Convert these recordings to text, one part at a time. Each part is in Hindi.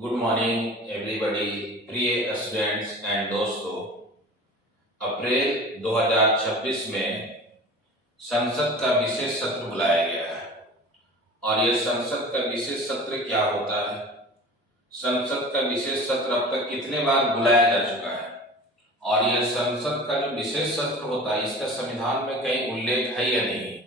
गुड मॉर्निंग एवरीबॉडी, प्रिय स्टूडेंट्स एंड दोस्तों। अप्रैल 2026 में संसद का विशेष सत्र बुलाया गया है। और यह संसद का विशेष सत्र क्या होता है, संसद का विशेष सत्र अब तक कितने बार बुलाया जा चुका है, और यह संसद का जो विशेष सत्र होता है इसका संविधान में कहीं उल्लेख है या नहीं,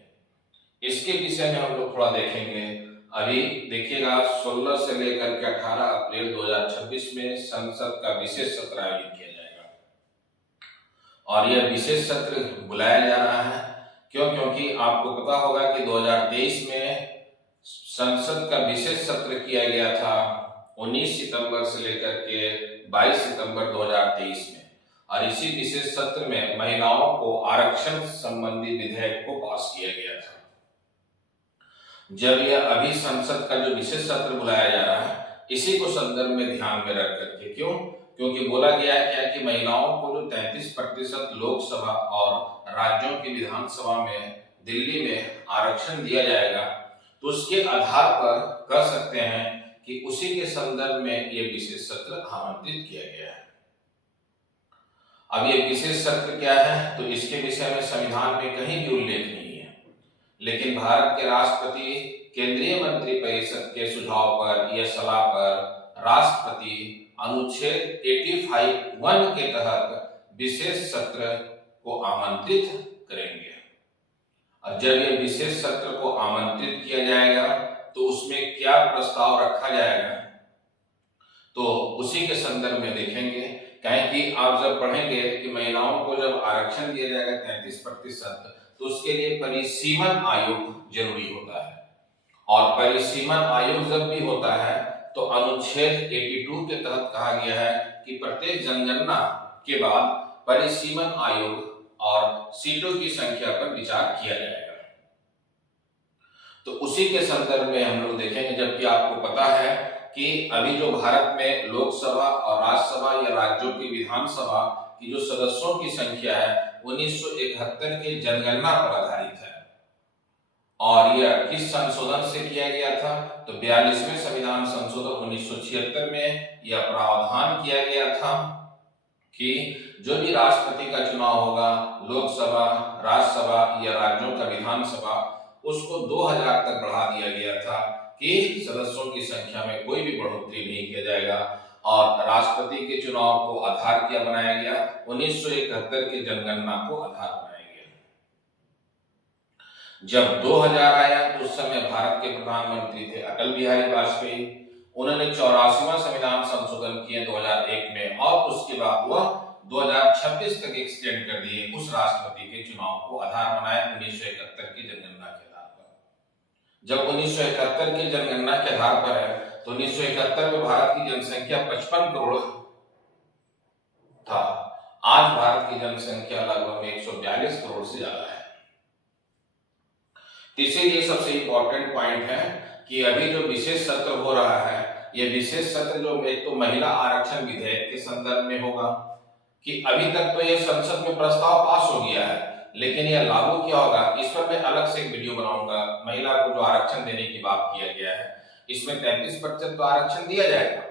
इसके विषय में हम लोग थोड़ा देखेंगे। अभी देखिएगा 16 से लेकर के 18 अप्रैल 2026 में संसद का विशेष सत्र आयोजित किया जाएगा। और यह विशेष सत्र बुलाया जा रहा है क्योंकि आपको पता होगा कि 2023 में संसद का विशेष सत्र किया गया था 19 सितंबर से लेकर के 22 सितंबर 2023 में। और इसी विशेष सत्र में महिलाओं को आरक्षण संबंधी विधेयक को पास किया गया था। जब यह अभी संसद का जो विशेष सत्र बुलाया जा रहा है इसी को संदर्भ में ध्यान में रख करके, क्योंकि बोला गया है क्या कि महिलाओं को जो 33% लोकसभा और राज्यों की विधानसभा में दिल्ली में आरक्षण दिया जाएगा, तो उसके आधार पर कह सकते हैं कि उसी के संदर्भ में यह विशेष सत्र आमंत्रित किया गया है। अब यह विशेष सत्र क्या है, तो इसके विषय में संविधान में कहीं भी उल्लेख नहीं है, लेकिन भारत के राष्ट्रपति केंद्रीय मंत्री परिषद के सुझाव पर या सलाह पर राष्ट्रपति अनुच्छेद 85(1) के तहत विशेष सत्र को आमंत्रित करेंगे। और जब यह विशेष सत्र को आमंत्रित किया जाएगा तो उसमें क्या प्रस्ताव रखा जाएगा, तो उसी के संदर्भ में देखेंगे। कहें कि आप जब पढ़ेंगे कि महिलाओं को जब आरक्षण दिया जाएगा 33%, तो उसके लिए परिसीमन आयोग जरूरी होता है। और परिसीमन आयोग जब भी होता है तो अनुच्छेद 82 के तहत कहा गया है कि प्रत्येक जनगणना के बाद परिसीमन आयोग और सीटों की संख्या पर विचार किया जाएगा। तो उसी के संदर्भ में हम लोग देखेंगे। जबकि आपको पता है कि अभी जो भारत में लोकसभा और राज्यसभा या राज्यों की विधानसभा की जो सदस्यों की संख्या है 1971 के जनगणना पर आधारित है। और यह किस संशोधन से किया गया था, तो 42वें संविधान संशोधन 1976 में यह प्रावधान किया गया था कि जो भी राष्ट्रपति का चुनाव होगा, लोकसभा, राज्यसभा या राज्यों का विधानसभा, उसको 2000 तक बढ़ा दिया गया था कि सदस्यों की संख्या में कोई भी बढ़ोतरी नहीं किया जाएगा। और राष्ट्रपति के चुनाव को आधार क्या बनाया गया, 1971 के जनगणना को आधार बनाया गया। जब 2000 आया तो उस समय भारत के प्रधानमंत्री थे अटल बिहारी वाजपेयी। उन्होंने 84वां संविधान संशोधन किए 2001 में, और उसके बाद वह 2026 तक एक्सटेंड कर दिए उस राष्ट्रपति के चुनाव को आधार बनाया 1971 की जनगणना के आधार पर। जब 1971 की जनगणना के आधार पर है तो 1971 में भारत की जनसंख्या 55 करोड़ था। आज भारत की जनसंख्या लगभग 142 करोड़ से ज्यादा है। इसीलिए सबसे इंपॉर्टेंट पॉइंट है कि अभी जो विशेष सत्र हो रहा है, यह विशेष सत्र जो एक तो महिला आरक्षण विधेयक के संदर्भ में होगा कि अभी तक तो यह संसद में प्रस्ताव पास हो गया है, लेकिन यह लागू क्या होगा इस पर मैं अलग से एक वीडियो बनाऊंगा। महिला को जो आरक्षण देने की बात किया गया है, इसमें 33% तो आरक्षण दिया जाएगा,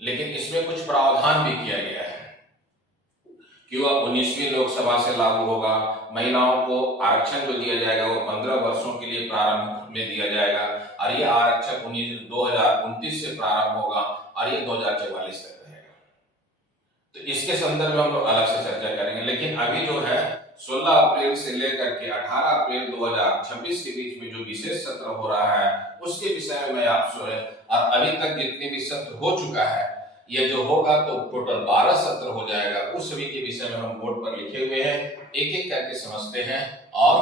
लेकिन इसमें कुछ प्रावधान भी किया गया है कि वह 19वीं लोकसभा से लागू होगा। महिलाओं को आरक्षण जो दिया जाएगा वो 15 वर्षों के लिए प्रारंभ में दिया जाएगा, और यह आरक्षण 2029 से प्रारंभ होगा और ये 2044 तक रहेगा। तो इसके संदर्भ में हम लोग अलग से चर्चा करेंगे। लेकिन अभी जो है 16 अप्रैल से लेकर के 18 अप्रैल 2026 के बीच में जो विशेष सत्र हो रहा है उसके विषय में मैं आपसे, और अभी तक जितने भी सत्र हो चुका है यह जो होगा तो टोटल 12 सत्र हो जाएगा। उस सभी के विषय में हम बोर्ड पर लिखे हुए हैं, एक एक करके समझते हैं। और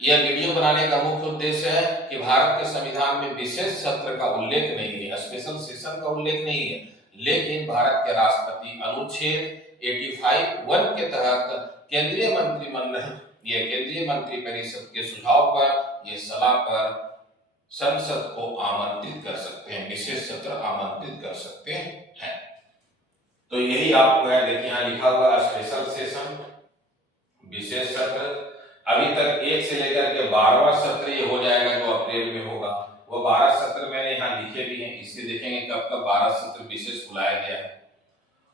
यह वीडियो बनाने का मुख्य उद्देश्य है कि भारत के संविधान में विशेष सत्र का उल्लेख नहीं है, स्पेशल सेशन का उल्लेख नहीं है, लेकिन भारत के राष्ट्रपति अनुच्छेद 85(1) के तहत केंद्रीय मंत्रिमंडल या केंद्रीय मंत्री परिषद के सुझाव पर, यह सलाह पर संसद को आमंत्रित कर सकते हैं, विशेष सत्र आमंत्रित कर सकते हैं। तो यही आपको है, देखिए यहाँ लिखा हुआ स्पेशल सेशन, विशेष सत्र। अभी तक 1 से लेकर के 12वां सत्र ये हो जाएगा जो अप्रैल में होगा। वो 12 सत्र मैंने यहाँ लिखे भी हैं, इससे देखेंगे कब कब 12 सत्र विशेष बुलाया गया है।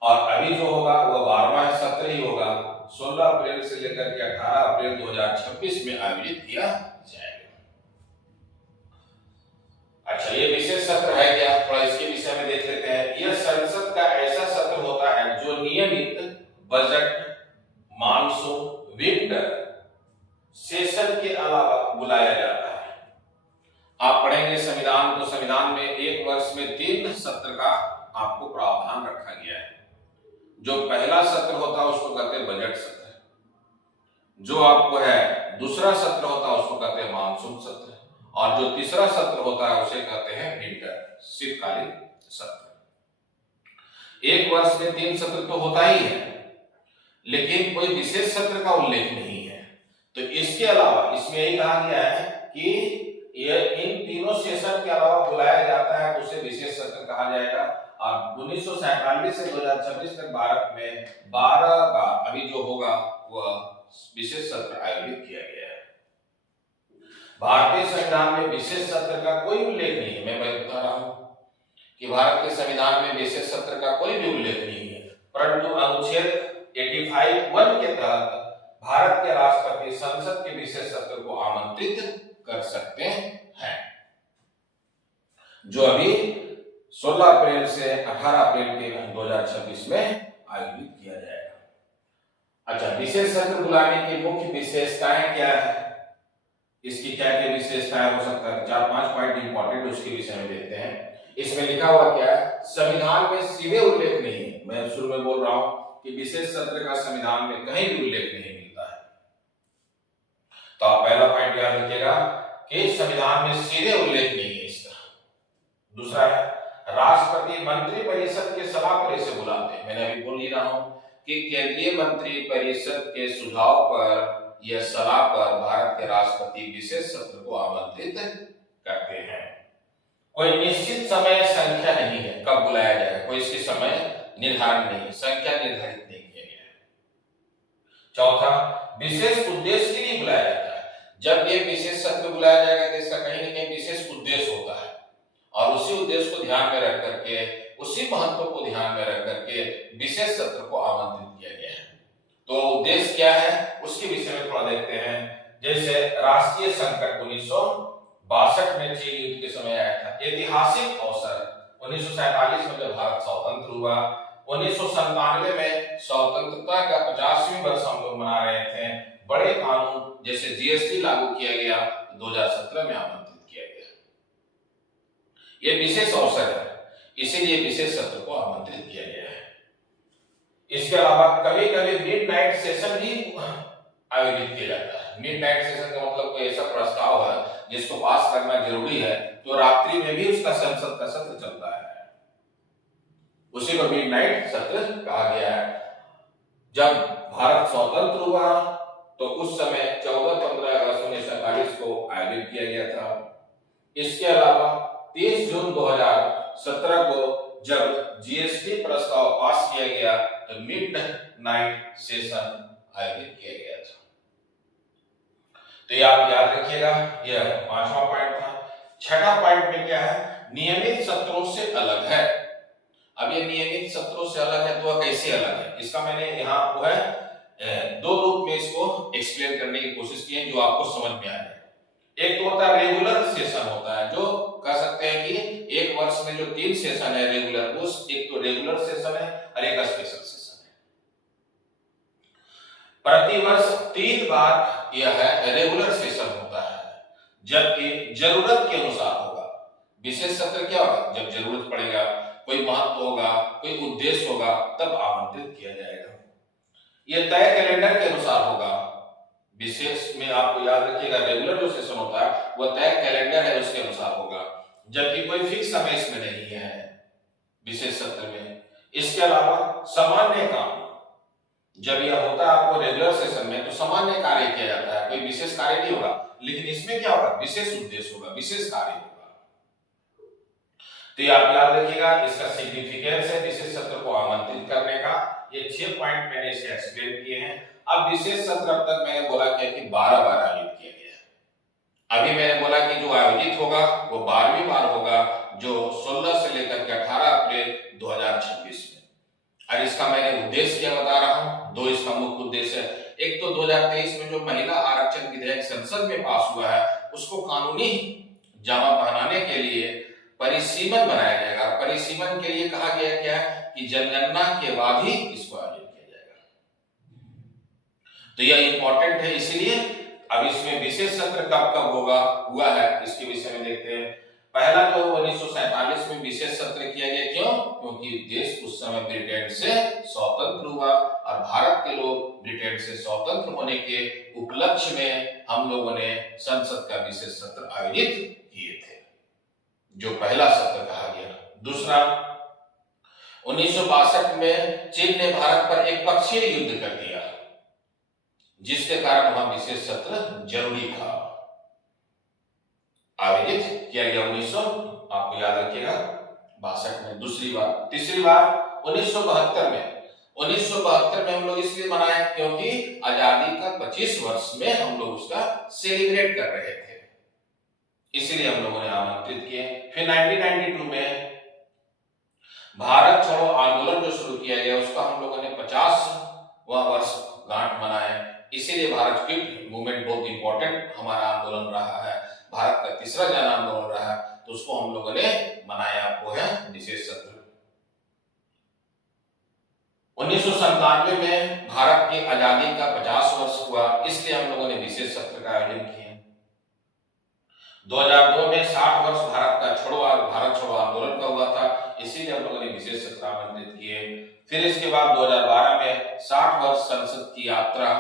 और अभी जो होगा वो 12वां सत्र ही होगा, 16 अप्रैल से लेकर के 18 अप्रैल 2026 में आयोजित किया जाएगा। अच्छा, ये विशेष सत्र है क्या, थोड़ा इसके विषय में देख लेते हैं। यह संसद का ऐसा सत्र होता है जो नियमित बजट, मानसून, विंटर सेशन के अलावा बुलाया जाता है। आप पढ़ेंगे संविधान, तो संविधान में एक वर्ष में 3 सत्र का आपको प्रावधान रखा गया है। जो पहला सत्र होता है उसको कहते हैं बजट सत्र, जो आपको है दूसरा सत्र होता है उसको कहते हैं मानसून सत्र, और जो तीसरा सत्र होता है उसे कहते हैं विंटर, शीतकालीन सत्र। एक वर्ष में 3 सत्र तो होता ही है, लेकिन कोई विशेष सत्र का उल्लेख नहीं है। तो इसके अलावा इसमें यही कहा गया है कि यह इन तीनों सेशन के अलावा बुलाया जाता है तो उसे विशेष सत्र कहा जाएगा। और 1947 से 2026 तक भारत में 12 बार अभी जो होगा वह विशेष सत्र आयोजित किया गया है। भारतीय संविधान में विशेष सत्र का कोई उल्लेख नहीं है। मैं बता रहा हूं कि भारत के संविधान में विशेष सत्र का कोई भी उल्लेख नहीं है, परंतु अनुच्छेद 85(1) के तहत भारत के राष्ट्रपति संसद के विशेष सत्र को आमंत्रित कर सकते हैं, जो अभी 16 अप्रैल से 18 अप्रैल के 2026 में आयोजित किया जाएगा। अच्छा, विशेष सत्र बुलाने की मुख्य विशेषताएं क्या है, इसकी क्या क्या विशेषताएं हो सकता है, 4-5 पॉइंट इंपॉर्टेंट उसके विषय में देखते हैं। इसमें लिखा हुआ क्या है, संविधान में सीधे उल्लेख नहीं है। मैं शुरू में बोल रहा हूं कि विशेष सत्र का संविधान में कहीं भी उल्लेख नहीं मिलता है। तो आप पहला पॉइंट याद रखिएगा कि संविधान में सीधे उल्लेख नहीं है इसका। दूसरा है, राष्ट्रपति मंत्री परिषद के सलाह पर इसे बुलाते हैं। मैंने अभी बोल ही रहा हूं कि केंद्रीय मंत्री परिषद के सुझाव पर या सलाह पर भारत के राष्ट्रपति विशेष सत्र को आमंत्रित करते हैं। कोई निश्चित समय संख्या नहीं है कब बुलाया जाएगा, कोई इसकी समय निर्धारण नहीं है, संख्या निर्धारित नहीं किया गया है। चौथा, विशेष उद्देश्य के लिए बुलाया जाता है। जब ये विशेष सत्र बुलाया जाएगा तो इसका कहीं न कहीं विशेष उद्देश्य होता है, और उसी उद्देश्य को ध्यान में रख करके, उसी महत्व को ध्यान में रख करके विशेष सत्र को आमंत्रित किया गया है। तो उद्देश्य क्या है उसके विषय में थोड़ा देखते हैं। जैसे राष्ट्रीय संकट 1962 में चीन युद्ध के समय आया था, ऐतिहासिक अवसर 1947 में जब भारत स्वतंत्र हुआ, 1997 में स्वतंत्रता का 50वीं वर्ष हम लोग मना रहे थे, बड़े कानून जैसे जीएसटी लागू किया गया, 2017 में आमंत्रित किया गया। ये विशेष अवसर है, इसीलिए विशेष सत्र को आमंत्रित किया गया है। इसके अलावा कभी कभी मिडनाइट सेशन भी आयोजित किया जाता है। मिडनाइट सेशन का मतलब कोई ऐसा प्रस्ताव है जिसको पास करना जरूरी है, तो रात्रि में भी उसका संसद का सत्र चलता है, उसी को मिडनाइट सत्र कहा गया है। जब भारत स्वतंत्र हुआ तो उस समय 14-15 अगस्त 1947 को आयोजित किया गया था। इसके अलावा 30 जून 2017 को जब जीएसटी प्रस्ताव पास किया गया तो मिड नाइट सेशन आयोजित किया गया था। तो ये आप याद रखिएगा, यह 5वां पॉइंट था। 6वां पॉइंट में क्या है, नियमित सत्रों से अलग है। अब ये नियमित सत्रों से अलग है तो वह कैसे अलग है, इसका मैंने यहाँ आपको है 2 रूप में इसको एक्सप्लेन करने की कोशिश की है जो आपको समझ में आ जाए। एक तो होता है रेगुलर सेशन होता है, जो कह सकते हैं कि एक वर्ष में जो 3 सेशन है रेगुलर, उस एक तो रेगुलर सेशन है और एक स्पेशल सेशन है। प्रतिवर्ष 3 बार यह है रेगुलर सेशन होता है, जबकि जरूरत के अनुसार होगा। विशेष सत्र क्या होगा, जब जरूरत पड़ेगा, कोई महत्व होगा, कोई उद्देश्य होगा, तब आमंत्रित किया जाएगा। यह तय कैलेंडर के अनुसार होगा। विशेष में आपको याद रखिएगा, रेगुलर जो सेशन होता है वह तय कैलेंडर है उसके अनुसार होगा, जबकि कोई फिक्स समय इसमें नहीं है विशेष सत्र में। इसके अलावा सामान्य काम, जब यह होता है आपको रेगुलर सेशन में तो सामान्य कार्य किया जाता है, कोई विशेष कार्य नहीं होगा, लेकिन इसमें क्या होगा, विशेष उद्देश्य होगा, विशेष कार्य होगा। तो ये आप याद रखिएगा, इसका सिग्निफिकेंस है विशेष सत्र को आमंत्रित करने का। ये 6 पॉइंट मैंने इसके एक्सप्लेन किए हैं। अब विशेष सत्र अब तक मैंने बोला क्या कि 12 बार आयोजित किया गया, अभी मैंने बोला कि जो आयोजित होगा वो 12वीं बार होगा, जो 16 से लेकर के 18 अप्रैल 2026 में। और इसका मैंने उद्देश्य क्या बता रहा हूं, दो इसका मुख्य उद्देश्य है। एक तो 2023 में जो महिला आरक्षण विधेयक संसद में पास हुआ है उसको कानूनी जामा पहनाने के लिए परिसीमन बनाया जाएगा। परिसीमन के लिए कहा गया क्या है कि जनगणना के बाद ही इसको आयोजित किया जाएगा। तो यह इंपॉर्टेंट है, इसलिए अब इसमें विशेष सत्र कब कब होगा हुआ है इसके विषय में देखते हैं। पहला जो 1947 में विशेष सत्र किया गया, क्यों? क्योंकि देश उस समय ब्रिटेन से स्वतंत्र हुआ और भारत के लोग ब्रिटेन से स्वतंत्र होने के उपलक्ष्य में हम लोगों ने संसद का विशेष सत्र आयोजित किए थे, जो पहला सत्र कहा गया। दूसरा, 1962 में चीन ने भारत पर एक पक्षीय युद्ध कर दिया, जिसके कारण वहां विशेष सत्र जरूरी था, आयोजित किया गया 1900, आपको याद रखिएगा 62 में। दूसरी बार, तीसरी बार 1972 में हम लोग इसलिए मनाए क्योंकि आजादी का 25 वर्ष में हम लोग उसका सेलिब्रेट कर रहे थे, इसलिए हम लोगों ने आमंत्रित किए। फिर 1992 में भारत छोड़ो आंदोलन जो शुरू किया गया उसका हम लोगों ने 50वां वर्ष गांठ मनाया, इसीलिए भारत क्विट मूवमेंट बहुत इंपॉर्टेंट हमारा आंदोलन रहा है, भारत का तीसरा जन आंदोलन रहा है, तो उसको हम लोगों ने मनाया, वो है विशेष सत्र। 1997 में भारत की आजादी का 50 वर्ष हुआ, इसलिए हम लोगों ने विशेष सत्र का आयोजन किया। 2002 में 60 वर्ष भारत छोड़ो आंदोलन का हुआ था, इसीलिए हम लोगों ने विशेष सत्र आमंत्रित किए। फिर इसके बाद 2012 में 60 वर्ष संसद की यात्रा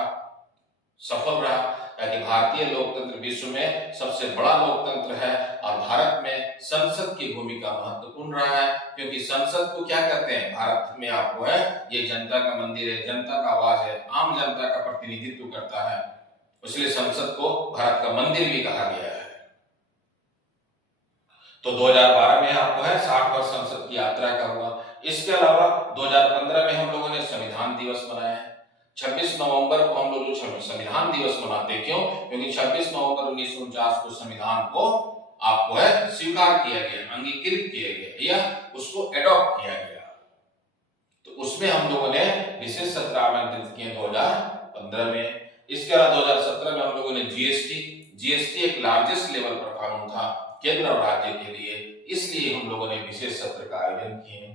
सफल रहा, यानी भारतीय लोकतंत्र विश्व में सबसे बड़ा लोकतंत्र है और भारत में संसद की भूमिका महत्वपूर्ण रहा है, क्योंकि संसद को क्या कहते हैं भारत में, आपको है ये जनता का मंदिर है, जनता का आवाज है, आम जनता का प्रतिनिधित्व करता है, इसलिए संसद को भारत का मंदिर भी कहा गया है। तो 2012 में आपको है 60 वर्ष संसद की यात्रा का हुआ। इसके अलावा 2015 में हम लोगों ने संविधान दिवस मनाया। 26 नवंबर को हम लोग जो संविधान दिवस मनाते हैं, क्यों? क्योंकि 26 नवंबर 1949 को संविधान को आपको है स्वीकार किया गया, अंगीकृत किया गया या उसको एडॉप्ट किया गया, तो उसमें हम लोगों ने विशेष सत्र आमंत्रित किए 2015 में। इसके अलावा 2017 में हम लोगों ने जीएसटी एक लार्जेस्ट लेवल पर कानून था केंद्र और राज्य के लिए, इसलिए हम लोगों ने विशेष सत्र का आयोजन किए।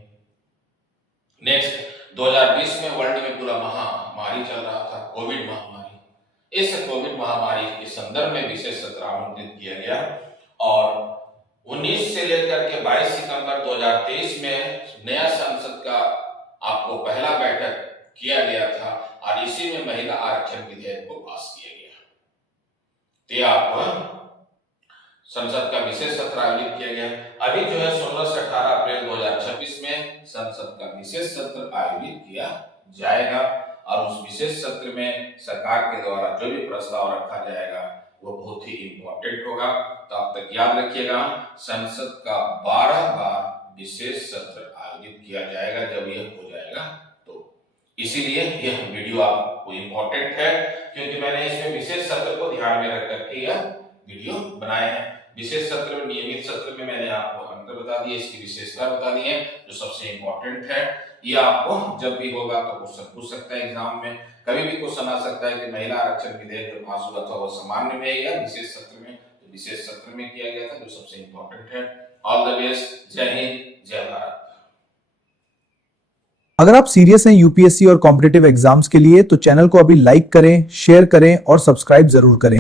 नेक्स्ट, 2020 में वर्ल्ड में पूरा महामारी चल रहा था, कोविड महामारी। इस कोविड महामारी के संदर्भ में विशेष सत्र आमंत्रित किया गया और 19 से लेकर के 22 सितंबर 2023 में नया संसद का आपको पहला बैठक किया गया था और इसी में महिला आरक्षण विधेयक को पास किया गया। तो आपको संसद का विशेष सत्र आयोजित किया गया। अभी जो है 16 से 18 अप्रैल 2026 में संसद का विशेष सत्र आयोजित किया जाएगा और उस विशेष सत्र में सरकार के द्वारा जो भी प्रस्ताव रखा जाएगा वो बहुत ही इंपॉर्टेंट होगा। तो आप तक याद रखिएगा, संसद का 12 बार विशेष सत्र आयोजित किया जाएगा जब यह हो जाएगा, तो इसीलिए यह वीडियो आपको इंपॉर्टेंट है, क्योंकि मैंने इसमें विशेष सत्र को ध्यान में रख करके यह वीडियो बनाए हैं। विशेष सत्र में, नियमित सत्र में मैंने आपको अंतर बता दिए, इसकी विशेषता बता दी है जो सबसे इंपॉर्टेंट है। ये आपको जब भी होगा तो क्वेश्चन पूछ सकता है एग्जाम में, कभी भी क्वेश्चन आ सकता है कि महिला आरक्षण विधेयक जो पास हुआ था वो सामान्य में या विशेष सत्र में, तो विशेष सत्र में किया गया था जो सबसे इंपॉर्टेंट है। ऑल द बेस्ट, जय हिंद, जय भारत। अगर आप सीरियस हैं यूपीएससी और कॉम्पिटिटिव एग्जाम्स के लिए तो चैनल को अभी लाइक करें, शेयर करें और सब्सक्राइब जरूर करें।